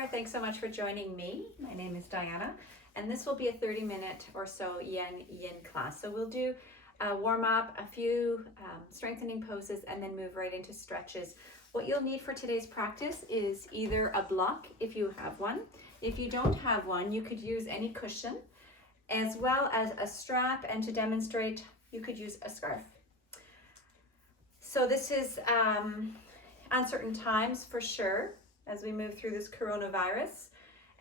there. Thanks so much for joining me. My name is Diana, and this will be a 30-minute or so Yang Yin class. So we'll do a warm up, a few strengthening poses, and then move right into stretches. What you'll need for today's practice is either a block, if you have one. If you don't have one, you could use any cushion, as well as a strap, and to demonstrate, you could use a scarf. So this is uncertain times for sure as we move through this coronavirus.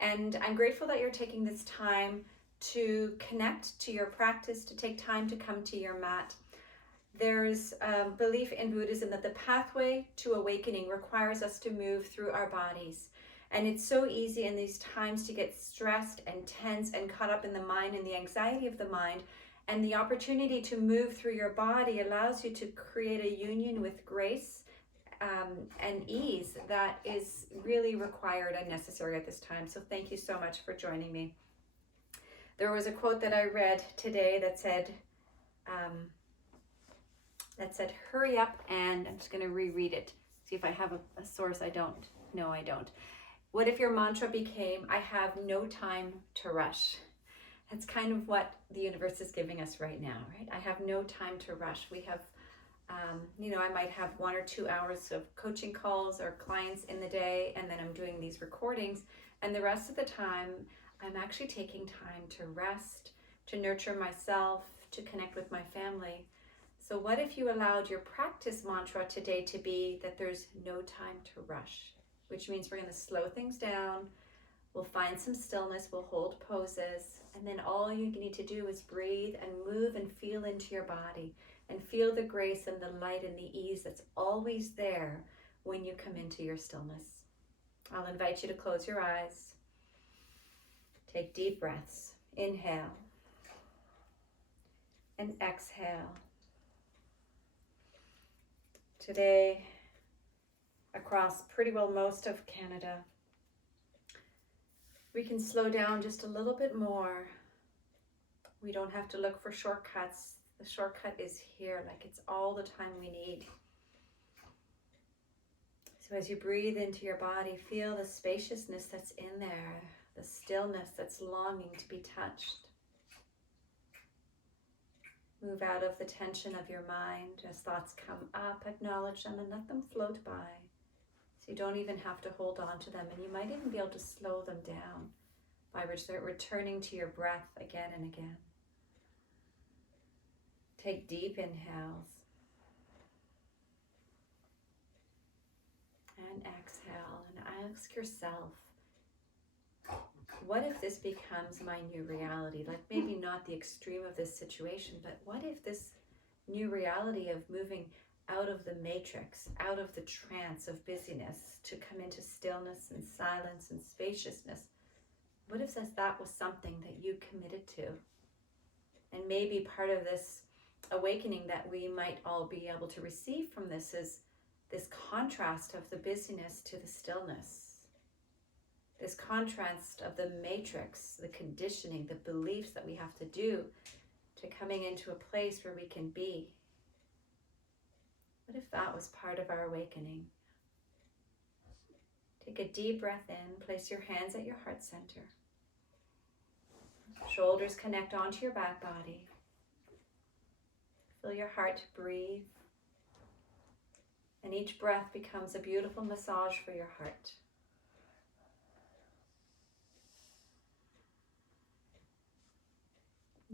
And I'm grateful that you're taking this time to connect to your practice, to take time to come to your mat. There's a belief in Buddhism that the pathway to awakening requires us to move through our bodies. And it's so easy in these times to get stressed and tense and caught up in the mind and the anxiety of the mind. And the opportunity to move through your body allows you to create a union with grace and ease that is really required and necessary at this time. So thank you so much for joining me. There was a quote that I read today that said, hurry up, and I'm just going to reread it. See if I have a source. I don't. No, I don't. What if your mantra became, I have no time to rush? That's kind of what the universe is giving us right now, right? I have no time to rush. We have, I might have 1 or 2 hours of coaching calls or clients in the day, and then I'm doing these recordings. And the rest of the time, I'm actually taking time to rest, to nurture myself, to connect with my family. So what if you allowed your practice mantra today to be that there's no time to rush, which means we're going to slow things down. We'll find some stillness, we'll hold poses, and then all you need to do is breathe and move and feel into your body and feel the grace and the light and the ease that's always there when you come into your stillness. I'll invite you to close your eyes. Take deep breaths. Inhale and exhale. Today, across pretty well most of Canada, we can slow down just a little bit more. We don't have to look for shortcuts. The shortcut is here, like it's all the time we need. So as you breathe into your body, feel the spaciousness that's in there, the stillness that's longing to be touched. Move out of the tension of your mind. As thoughts come up, acknowledge them and let them float by. So you don't even have to hold on to them, and you might even be able to slow them down by returning to your breath again and again. Take deep inhales and exhale, and ask yourself, what if this becomes my new reality? Like maybe not the extreme of this situation, but what if this new reality of moving out of the matrix, out of the trance of busyness to come into stillness and silence and spaciousness? What if that was something that you committed to? And maybe part of this awakening that we might all be able to receive from this is this contrast of the busyness to the stillness. This contrast of the matrix, the conditioning, the beliefs that we have to do, to coming into a place where we can be. What if that was part of our awakening? Take a deep breath in, place your hands at your heart center. Shoulders connect onto your back body. Feel your heart breathe. And each breath becomes a beautiful massage for your heart.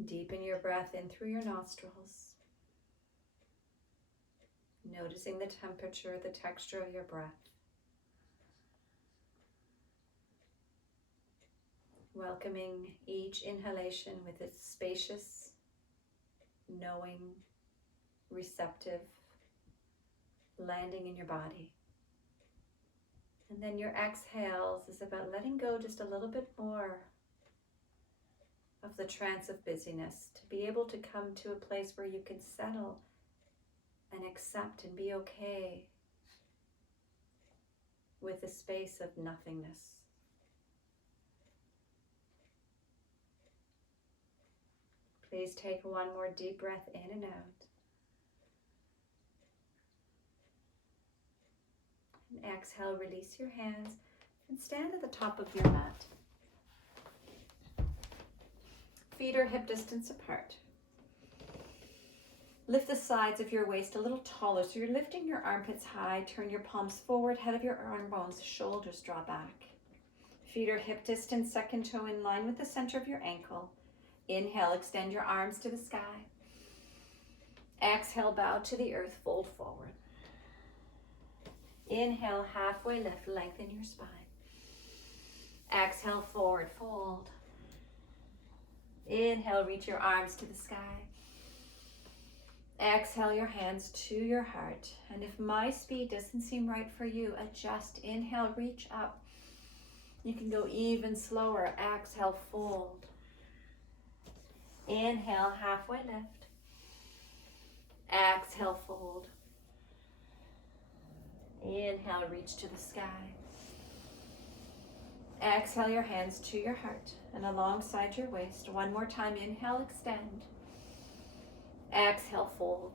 Deepen your breath in through your nostrils. Noticing the temperature, the texture of your breath. Welcoming each inhalation with its spacious, knowing, receptive landing in your body. And then your exhales is about letting go just a little bit more of the trance of busyness, to be able to come to a place where you can settle and accept and be okay with the space of nothingness. Please take one more deep breath in and out. And exhale, release your hands. And stand at the top of your mat. Feet are hip distance apart. Lift the sides of your waist a little taller, so you're lifting your armpits high. Turn your palms forward, head of your arm bones, shoulders draw back. Feet are hip distance, second toe in line with the center of your ankle. Inhale, extend your arms to the sky. Exhale, bow to the earth, fold forward. Inhale, halfway lift, lengthen your spine. Exhale, forward fold. Inhale, reach your arms to the sky. Exhale your hands to your heart. And if my speed doesn't seem right for you, adjust. Inhale, reach up. You can go even slower. Exhale, fold. Inhale, halfway lift. Exhale, fold. Inhale, reach to the sky. Exhale your hands to your heart and alongside your waist. One more time. Inhale, extend. Exhale, fold.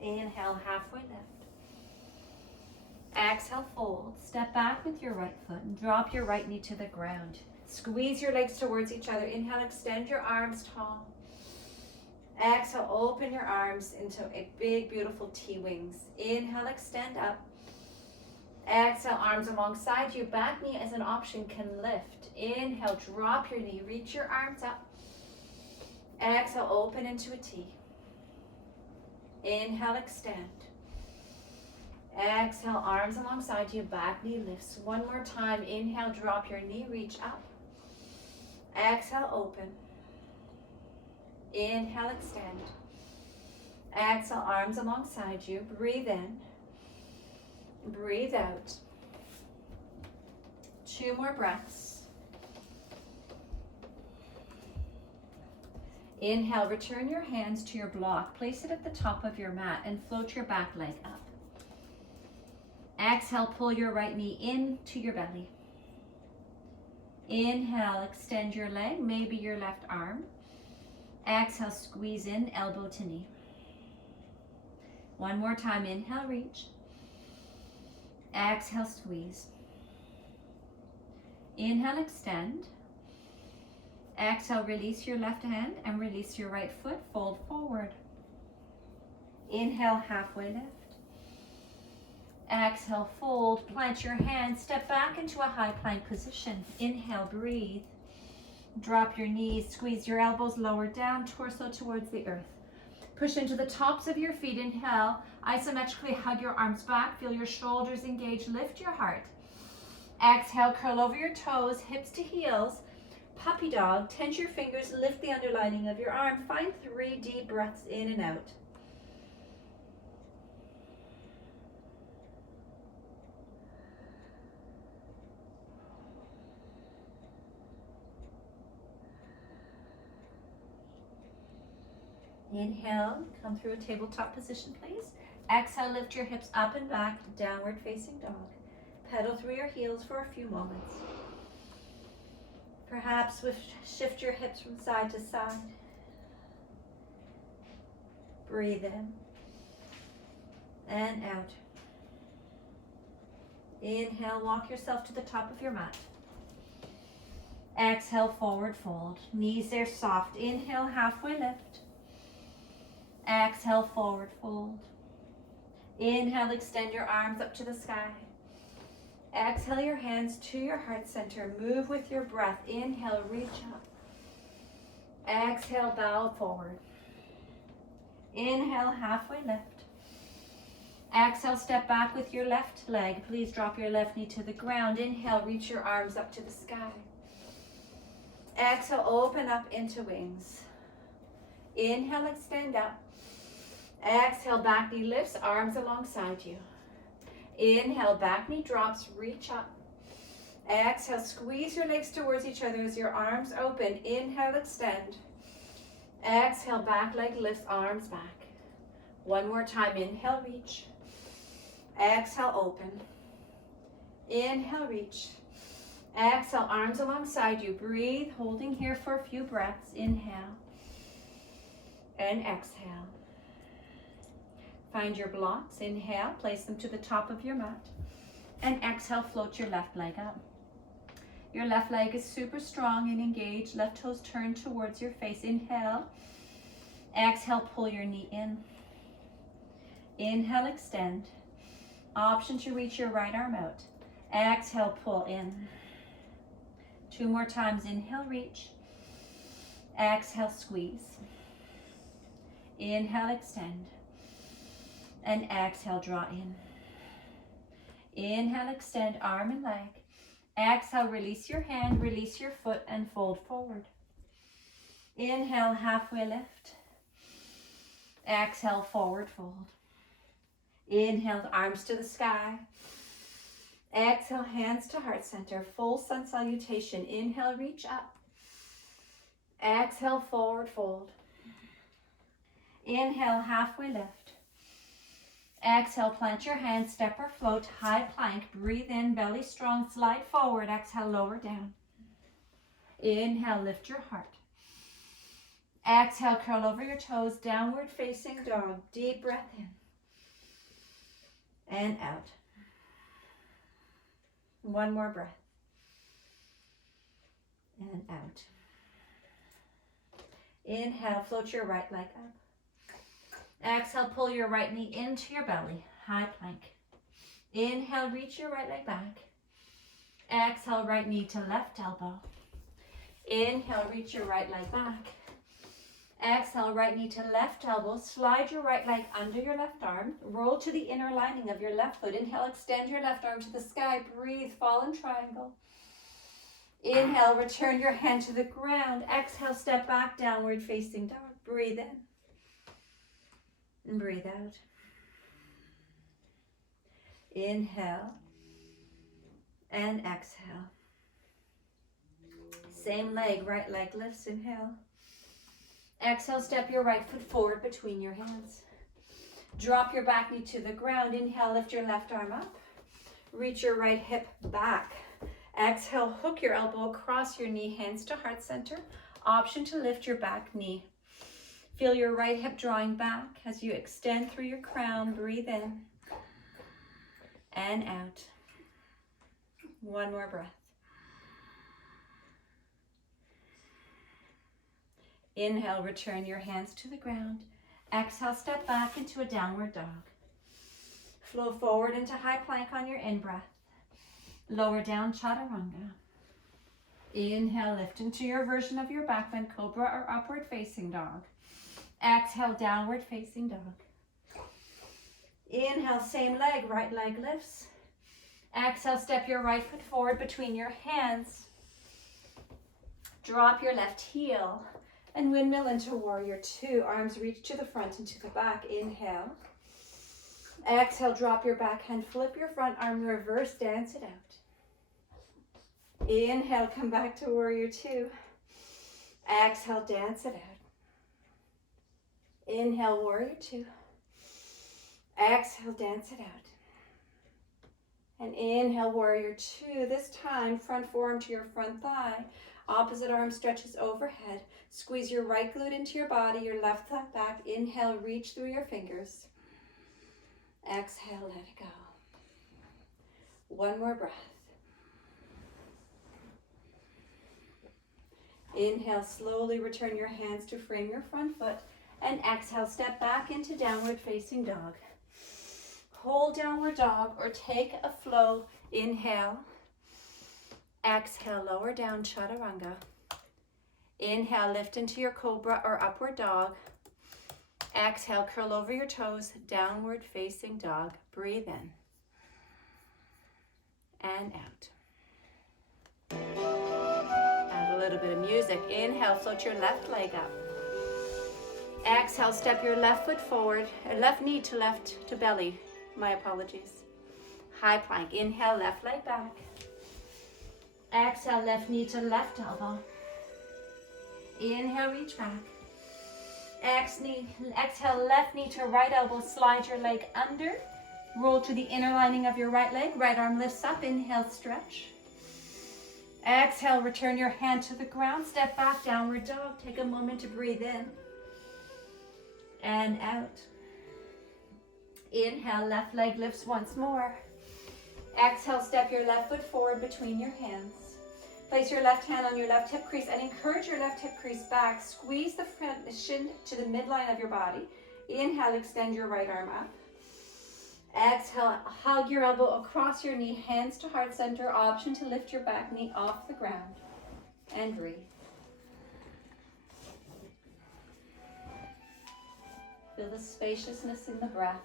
Inhale, halfway lift. Exhale, fold. Step back with your right foot and drop your right knee to the ground. Squeeze your legs towards each other. Inhale, extend your arms tall. Exhale, open your arms into a big, beautiful T-wings. Inhale, extend up. Exhale, arms alongside you. Back knee as an option can lift. Inhale, drop your knee, reach your arms up. Exhale, open into a T. Inhale, extend. Exhale, arms alongside you, back knee lifts. One more time. Inhale, drop your knee, reach up. Exhale, open. Inhale, extend. Exhale, arms alongside you. Breathe in. Breathe out. 2 more breaths. Inhale, return your hands to your block. Place it at the top of your mat and float your back leg up. Exhale, pull your right knee into your belly. Inhale, extend your leg, maybe your left arm. Exhale, squeeze in, elbow to knee. One more time. Inhale, reach. Exhale, squeeze. Inhale, extend. Exhale, release your left hand and release your right foot. Fold forward. Inhale, halfway lift. Exhale, fold. Plant your hands. Step back into a high plank position. Inhale, breathe. Drop your knees. Squeeze your elbows lower down, torso towards the earth. Push into the tops of your feet. Inhale, isometrically hug your arms back. Feel your shoulders engage. Lift your heart. Exhale, curl over your toes, hips to heels. Puppy dog. Tense your fingers. Lift the underlining of your arm. Find 3 deep breaths in and out. Inhale, come through a tabletop position, please. Exhale, lift your hips up and back, downward facing dog. Pedal through your heels for a few moments. Perhaps shift your hips from side to side. Breathe in and out. Inhale, walk yourself to the top of your mat. Exhale, forward fold. Knees there soft. Inhale, halfway lift. Exhale, forward fold. Inhale, extend your arms up to the sky. Exhale your hands to your heart center. Move with your breath. Inhale, reach up. Exhale, bow forward. Inhale, halfway lift. Exhale, step back with your left leg. Please drop your left knee to the ground. Inhale, reach your arms up to the sky. Exhale, open up into wings. Inhale, extend up. Exhale, back knee lifts, arms alongside you. Inhale, back knee drops, reach up. Exhale, squeeze your legs towards each other as your arms open. Inhale, extend. Exhale, back leg lifts, arms back. One more time. Inhale, reach. Exhale, open. Inhale, reach. Exhale, arms alongside you. Breathe, holding here for a few breaths. Inhale and exhale. Find your blocks. Inhale, place them to the top of your mat. And exhale, float your left leg up. Your left leg is super strong and engaged. Left toes turned towards your face. Inhale. Exhale, pull your knee in. Inhale, extend. Option to reach your right arm out. Exhale, pull in. 2 more times. Inhale, reach. Exhale, squeeze. Inhale, extend. And exhale, draw in. Inhale, extend arm and leg. Exhale, release your hand, release your foot, and fold forward. Inhale, halfway lift. Exhale, forward fold. Inhale, arms to the sky. Exhale, hands to heart center. Full sun salutation. Inhale, reach up. Exhale, forward fold. Inhale, halfway lift. Exhale, plant your hands, step or float, high plank. Breathe in, belly strong, slide forward. Exhale, lower down. Inhale, lift your heart. Exhale, curl over your toes, downward facing dog. Deep breath in. And out. 1 more breath. And out. Inhale, float your right leg up. Exhale, pull your right knee into your belly, high plank. Inhale, reach your right leg back. Exhale, right knee to left elbow. Inhale, reach your right leg back. Exhale, right knee to left elbow. Slide your right leg under your left arm. Roll to the inner lining of your left foot. Inhale, extend your left arm to the sky. Breathe, fallen triangle. Inhale, return your hand to the ground. Exhale, step back, downward facing dog. Breathe in. And breathe out. Inhale. And exhale. Same leg, right leg lifts. Inhale. Exhale, step your right foot forward between your hands. Drop your back knee to the ground. Inhale, lift your left arm up. Reach your right hip back. Exhale, hook your elbow across your knee, hands to heart center. Option to lift your back knee. Feel your right hip drawing back as you extend through your crown. Breathe in and out. 1 more breath. Inhale, return your hands to the ground. Exhale, step back into a downward dog. Flow forward into high plank on your in-breath. Lower down, chaturanga. Inhale, lift into your version of your back bend, cobra or upward facing dog. Exhale, downward facing dog. Inhale, same leg, right leg lifts. Exhale, step your right foot forward between your hands. Drop your left heel and windmill into warrior 2. Arms reach to the front and to the back. Inhale. Exhale, drop your back hand, flip your front arm, reverse, dance it out. Inhale, come back to warrior 2. Exhale, dance it out. Inhale, warrior 2. Exhale, dance it out. And inhale, warrior 2. This time, front forearm to your front thigh. Opposite arm stretches overhead. Squeeze your right glute into your body, your left thigh back. Inhale, reach through your fingers. Exhale, let it go. 1 more breath. Inhale, slowly return your hands to frame your front foot. And exhale, step back into downward facing dog. Hold downward dog or take a flow. Inhale. Exhale, lower down, chaturanga. Inhale, lift into your cobra or upward dog. Exhale, curl over your toes, downward facing dog. Breathe in and out. Add a little bit of music. Inhale, float your left leg up. Exhale, step your left foot forward, left knee to left to belly. My apologies. High plank. Inhale, left leg back. Exhale, left knee to left elbow. Inhale, reach back. Exhale, left knee to right elbow. Slide your leg under. Roll to the inner lining of your right leg. Right arm lifts up. Inhale, stretch. Exhale, return your hand to the ground. Step back, downward dog. Take a moment to breathe in and out. Inhale, left leg lifts once more. Exhale, step your left foot forward between your hands. Place your left hand on your left hip crease and encourage your left hip crease back. Squeeze the front shin to the midline of your body. Inhale, extend your right arm up. Exhale, hug your elbow across your knee, hands to heart center. Option to lift your back knee off the ground. And breathe. Feel the spaciousness in the breath,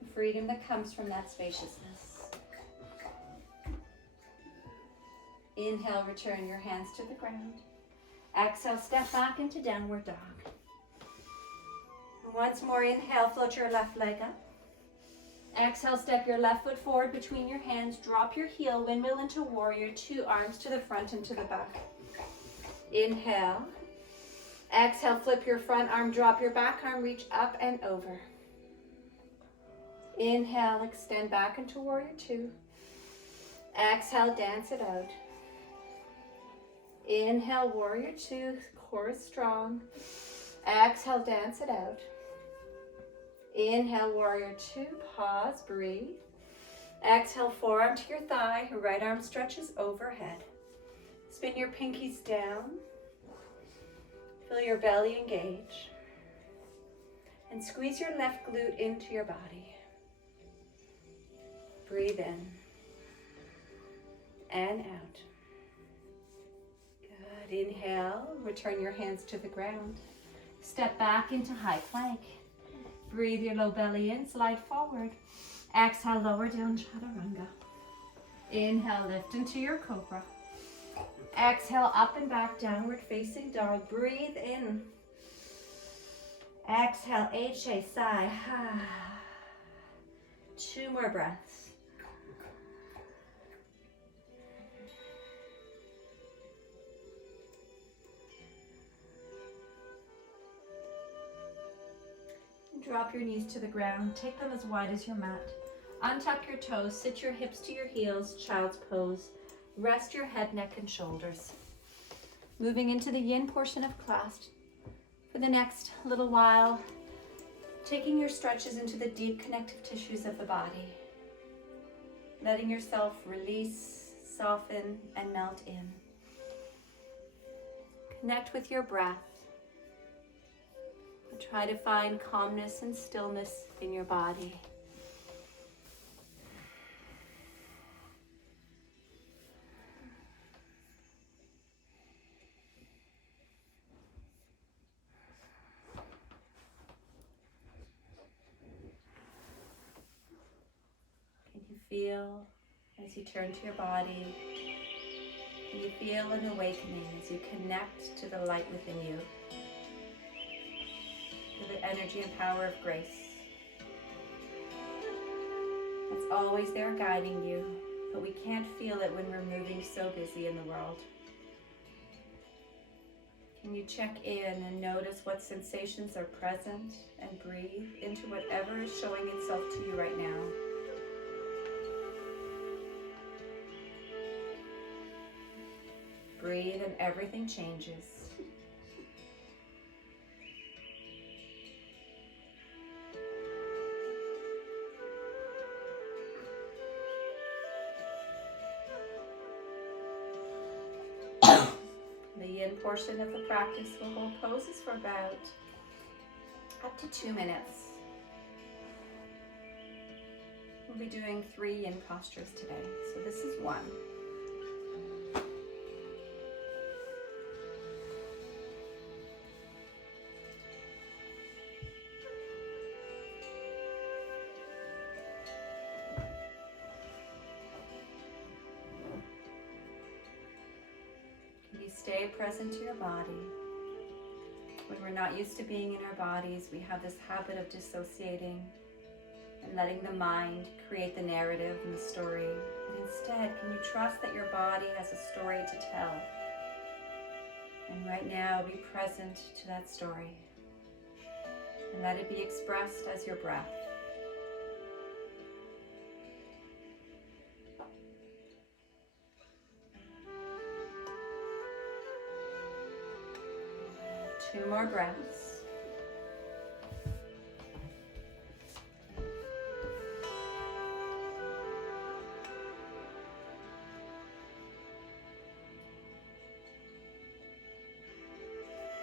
the freedom that comes from that spaciousness. Inhale, return your hands to the ground. Exhale, step back into downward dog. Once more, inhale, float your left leg up. Exhale, step your left foot forward between your hands. Drop your heel, windmill into warrior. 2 arms to the front and to the back. Inhale. Exhale, flip your front arm, drop your back arm, reach up and over. Inhale, extend back into warrior 2. Exhale, dance it out. Inhale, warrior 2, core is strong. Exhale, dance it out. Inhale, warrior 2, pause, breathe. Exhale, forearm to your thigh, right arm stretches overhead. Spin your pinkies down. Feel your belly engage. And squeeze your left glute into your body. Breathe in and out. Good. Inhale, return your hands to the ground. Step back into high plank. Breathe your low belly in, slide forward. Exhale, lower down, chaturanga. Inhale, lift into your cobra. Exhale, up and back, downward facing dog. Breathe in. Exhale, HA, sigh. 2 more breaths. Drop your knees to the ground. Take them as wide as your mat. Untuck your toes. Sit your hips to your heels. Child's pose. Rest your head, neck, and shoulders. Moving into the yin portion of class for the next little while. Taking your stretches into the deep connective tissues of the body. Letting yourself release, soften, and melt in. Connect with your breath. Try to find calmness and stillness in your body. Can you feel as you turn to your body? Can you feel an awakening as you connect to the light within you? The energy and power of grace. It's always there guiding you, but we can't feel it when we're moving so busy in the world. Can you check in and notice what sensations are present and breathe into whatever is showing itself to you right now? Breathe and everything changes. Portion of the practice will hold poses for about up to 2 minutes. We'll be doing 3 yin postures today, so this is 1. Stay present to your body. When we're not used to being in our bodies, we have this habit of dissociating and letting the mind create the narrative and the story. And instead, can you trust that your body has a story to tell? And right now, be present to that story. And let it be expressed as your breath. Two more breaths.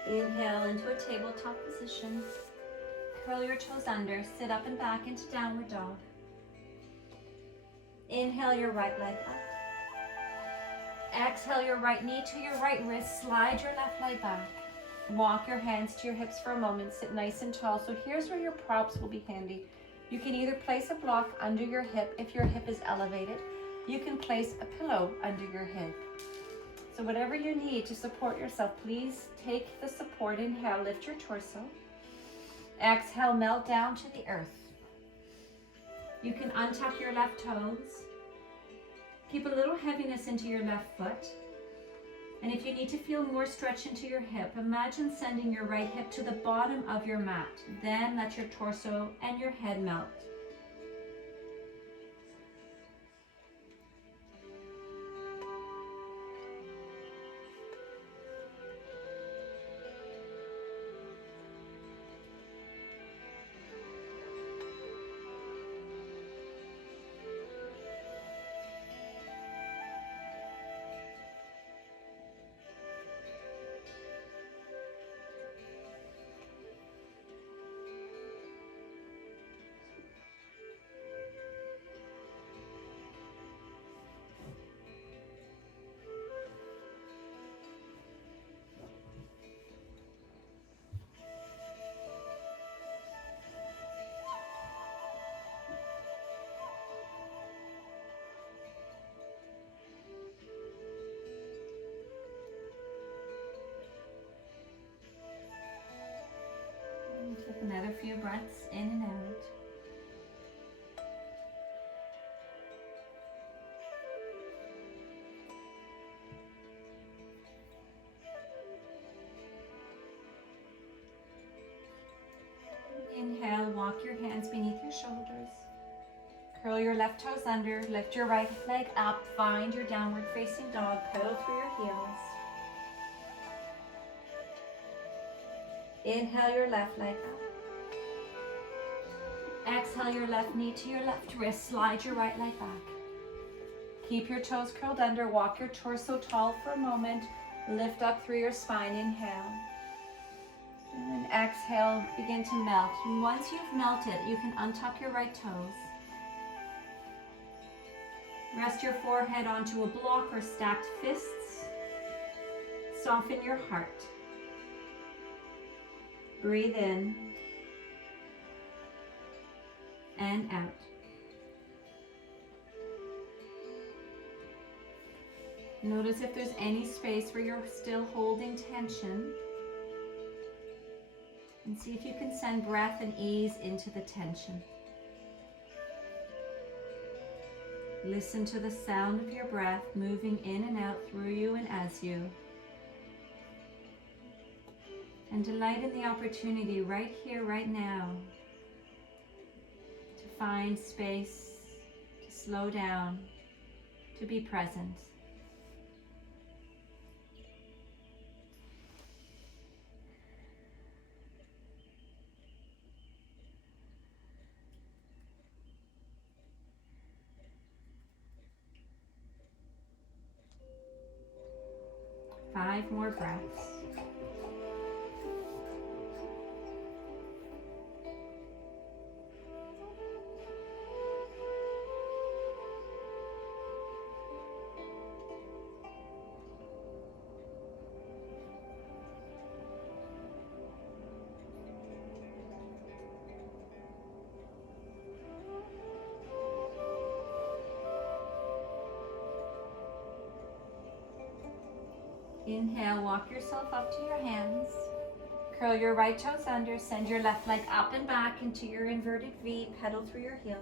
Inhale into a tabletop position. Curl your toes under, sit up and back into downward dog. Inhale your right leg up. Exhale your right knee to your right wrist, slide your left leg back. Walk your hands to your hips for a moment, sit nice and tall. So here's where your props will be handy. You can either place a block under your hip if your hip is elevated. You can place a pillow under your hip. So whatever you need to support yourself, please take the support. Inhale, lift your torso. Exhale, melt down to the earth. You can untuck your left toes. Keep a little heaviness into your left foot. And if you need to feel more stretch into your hip, imagine sending your right hip to the bottom of your mat. Then let your torso and your head melt. Take another few breaths in and out. Inhale, walk your hands beneath your shoulders. Curl your left toes under, lift your right leg up, find your downward facing dog, pedal through your heels. Inhale your left leg up. Exhale your left knee to your left wrist, slide your right leg back. Keep your toes curled under, walk your torso tall for a moment, lift up through your spine, inhale. And then exhale, begin to melt. And once you've melted, you can untuck your right toes. Rest your forehead onto a block or stacked fists. Soften your heart. Breathe in and out. Notice if there's any space where you're still holding tension. And see if you can send breath and ease into the tension. Listen to the sound of your breath moving in and out through you and as you. And delight in the opportunity right here, right now, to find space, to slow down, to be present. Five more breaths. Inhale, walk yourself up to your hands. Curl your right toes under, send your left leg up and back into your inverted V, pedal through your heels.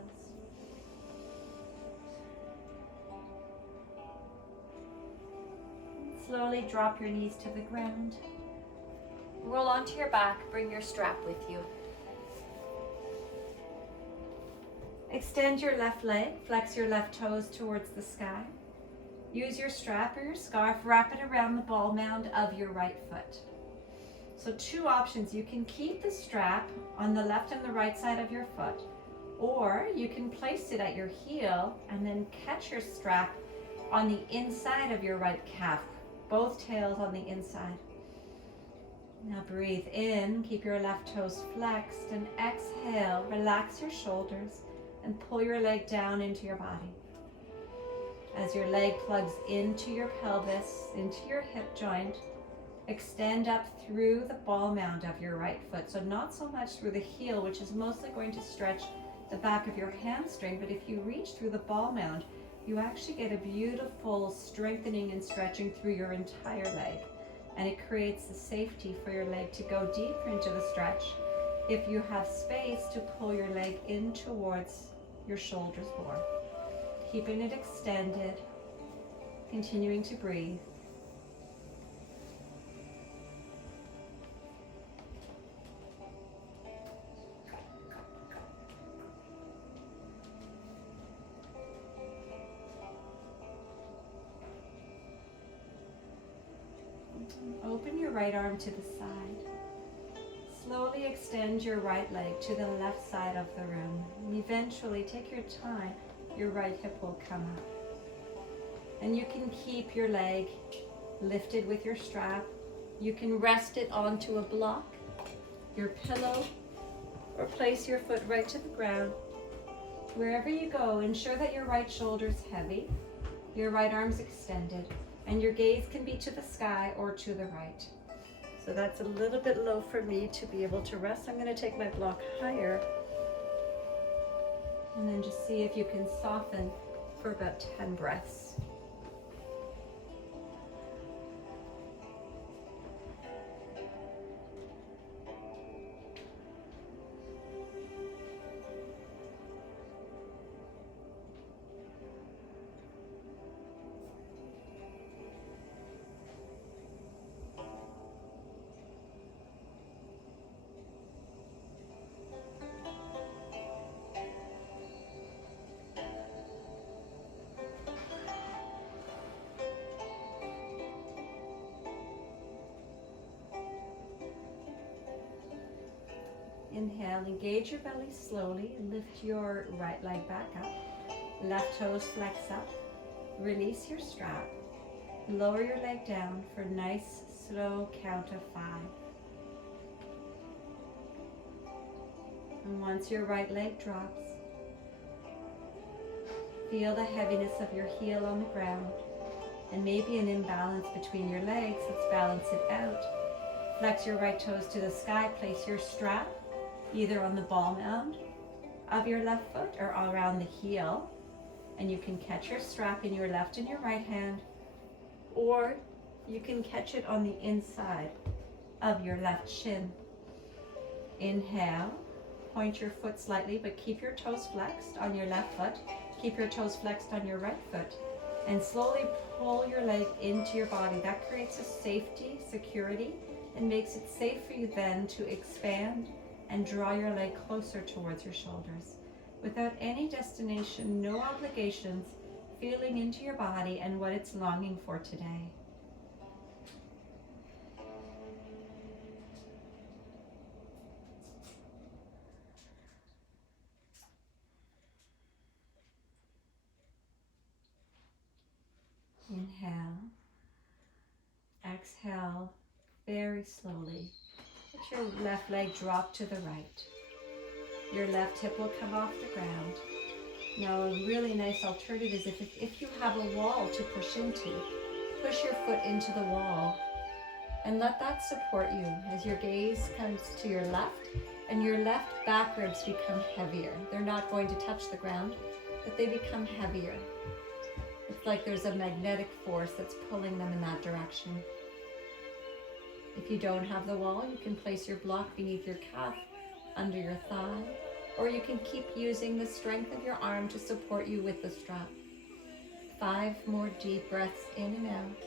Slowly drop your knees to the ground. Roll onto your back, bring your strap with you. Extend your left leg, flex your left toes towards the sky. Use your strap or your scarf, wrap it around the ball mound of your right foot. So two options, you can keep the strap on the left and the right side of your foot, or you can place it at your heel and then catch your strap on the inside of your right calf, both tails on the inside. Now breathe in, keep your left toes flexed, and exhale, relax your shoulders and pull your leg down into your body. As your leg plugs into your pelvis, into your hip joint, extend up through the ball mound of your right foot. So not so much through the heel, which is mostly going to stretch the back of your hamstring, but if you reach through the ball mound, you actually get a beautiful strengthening and stretching through your entire leg. And it creates the safety for your leg to go deeper into the stretch if you have space to pull your leg in towards your shoulders more. Keeping it extended, continuing to breathe. Open your right arm to the side. Slowly extend your right leg to the left side of the room. And eventually, take your time, your right hip will come up. And you can keep your leg lifted with your strap. You can rest it onto a block, your pillow, or place your foot right to the ground. Wherever you go, ensure that your right shoulder is heavy, your right arm's extended, and your gaze can be to the sky or to the right. So that's a little bit low for me to be able to rest. I'm going to take my block higher. And then just see if you can soften for about 10 breaths. Inhale, engage your belly slowly, lift your right leg back up, left toes flex up, release your strap, lower your leg down for a nice slow count of 5. And once your right leg drops, feel the heaviness of your heel on the ground and maybe an imbalance between your legs. Let's balance it out. Flex your right toes to the sky, place your strap either on the ball mound of your left foot or around the heel, and you can catch your strap in your left and your right hand, or you can catch it on the inside of your left shin. Inhale, point your foot slightly, but keep your toes flexed on your left foot, keep your toes flexed on your right foot, and slowly pull your leg into your body. That creates a safety, security, and makes it safe for you then to expand and draw your leg closer towards your shoulders. Without any destination, no obligations, feeling into your body and what it's longing for today. Inhale, exhale very slowly. Let your left leg drop to the right. Your left hip will come off the ground. Now a really nice alternative is if you have a wall to push into, push your foot into the wall and let that support you as your gaze comes to your left and your left back ribs become heavier. They're not going to touch the ground, but they become heavier. It's like there's a magnetic force that's pulling them in that direction. If you don't have the wall, you can place your block beneath your calf, under your thigh, or you can keep using the strength of your arm to support you with the strap. 5 more deep breaths in and out.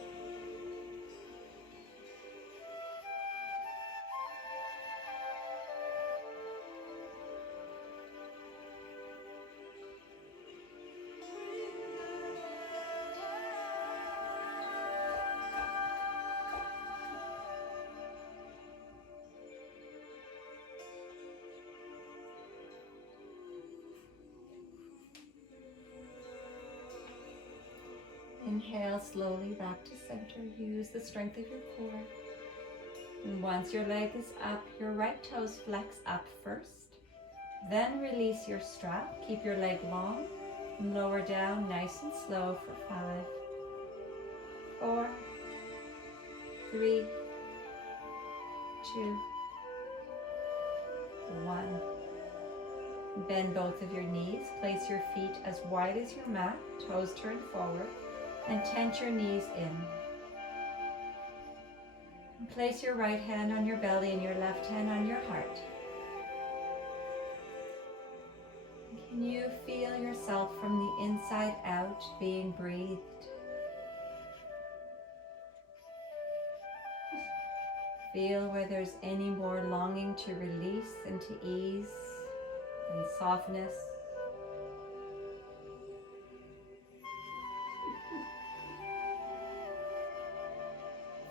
Inhale slowly back to center. Use the strength of your core. And once your leg is up, your right toes flex up first. Then release your strap. Keep your leg long and lower down nice and slow for 5, 4, 3, 2, 1. Bend both of your knees. Place your feet as wide as your mat, toes turned forward, and tent your knees in. And place your right hand on your belly and your left hand on your heart. Can you feel yourself from the inside out being breathed? Feel where there's any more longing to release and to ease and softness.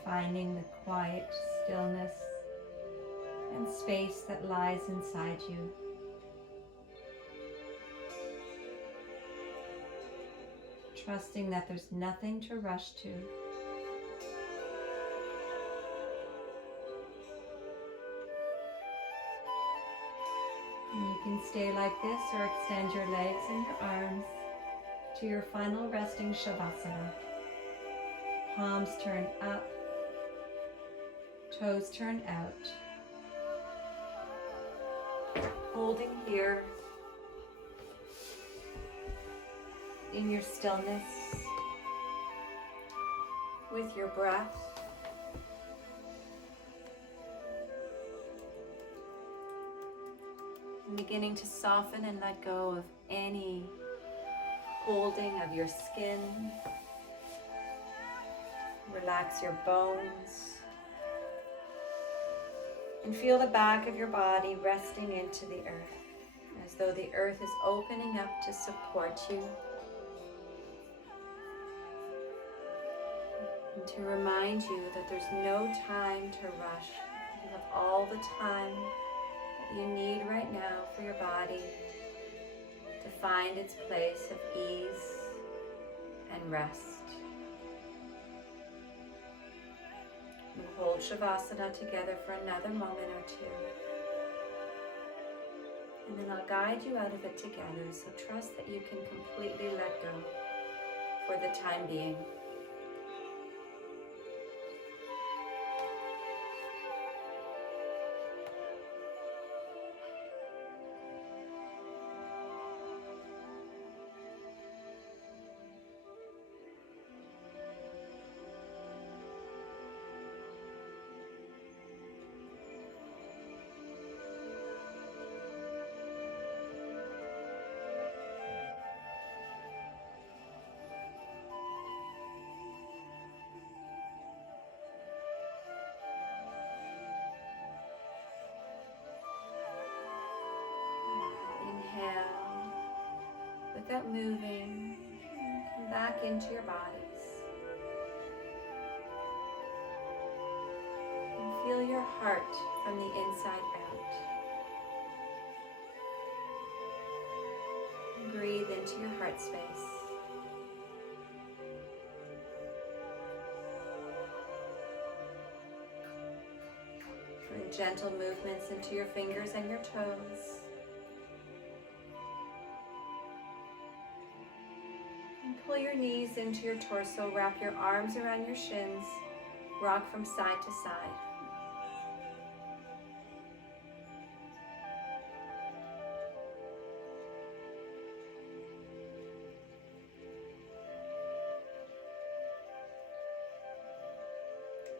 Finding the quiet stillness and space that lies inside you. Trusting that there's nothing to rush to. And you can stay like this or extend your legs and your arms to your final resting Shavasana. Palms turned up, toes turned out. Holding here in your stillness with your breath. And beginning to soften and let go of any holding of your skin. Relax your bones. And feel the back of your body resting into the earth, as though the earth is opening up to support you. And to remind you that there's no time to rush. You have all the time that you need right now for your body to find its place of ease and rest. We'll hold Shavasana together for another moment or two. And then I'll guide you out of it together, so trust that you can completely let go for the time being. Without moving, come back into your bodies. And feel your heart from the inside out. And breathe into your heart space. And gentle movements into your fingers and your toes. Pull your knees into your torso, wrap your arms around your shins, rock from side to side.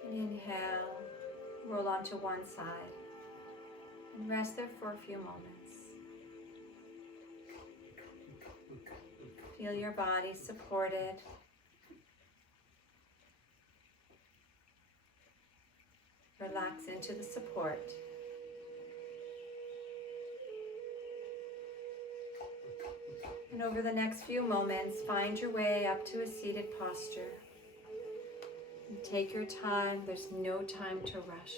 And inhale, roll onto one side, and rest there for a few moments. Feel your body supported. Relax into the support. And over the next few moments, find your way up to a seated posture. And take your time. There's no time to rush.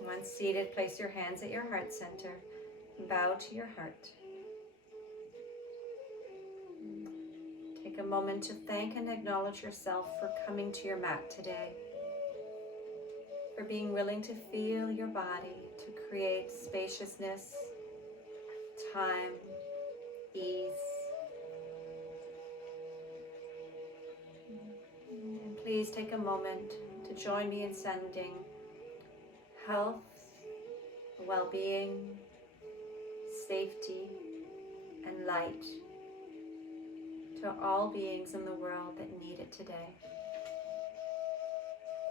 Once seated, place your hands at your heart center. Bow to your heart. Take a moment to thank and acknowledge yourself for coming to your mat today, for being willing to feel your body, to create spaciousness, time, ease. And please take a moment to join me in sending health, well-being, safety, and light to all beings in the world that need it today.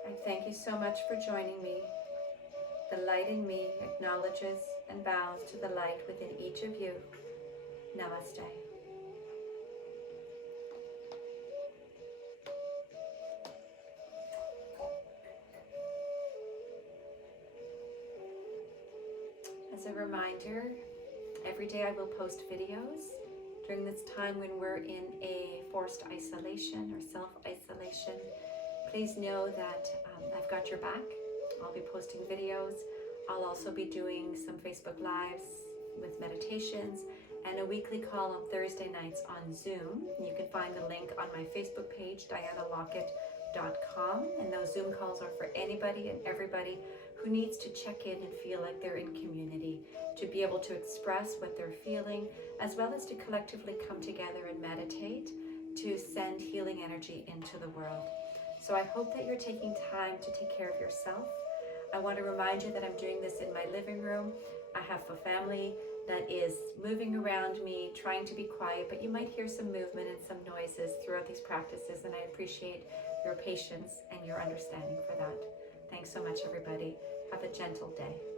I thank you so much for joining me. The light in me acknowledges and bows to the light within each of you. Namaste. As a reminder, every day I will post videos during this time when we're in a forced isolation or self-isolation. Please know that I've got your back. I'll be posting videos. I'll also be doing some Facebook Lives with meditations and a weekly call on Thursday nights on Zoom. You can find the link on my Facebook page, dianalockett.com, and those Zoom calls are for anybody and everybody who needs to check in and feel like they're in community, to be able to express what they're feeling, as well as to collectively come together and meditate to send healing energy into the world. So I hope that you're taking time to take care of yourself. I want to remind you that I'm doing this in my living room. I have a family that is moving around me, trying to be quiet, but you might hear some movement and some noises throughout these practices, and I appreciate your patience and your understanding for that. Thanks so much, everybody. Have a gentle day.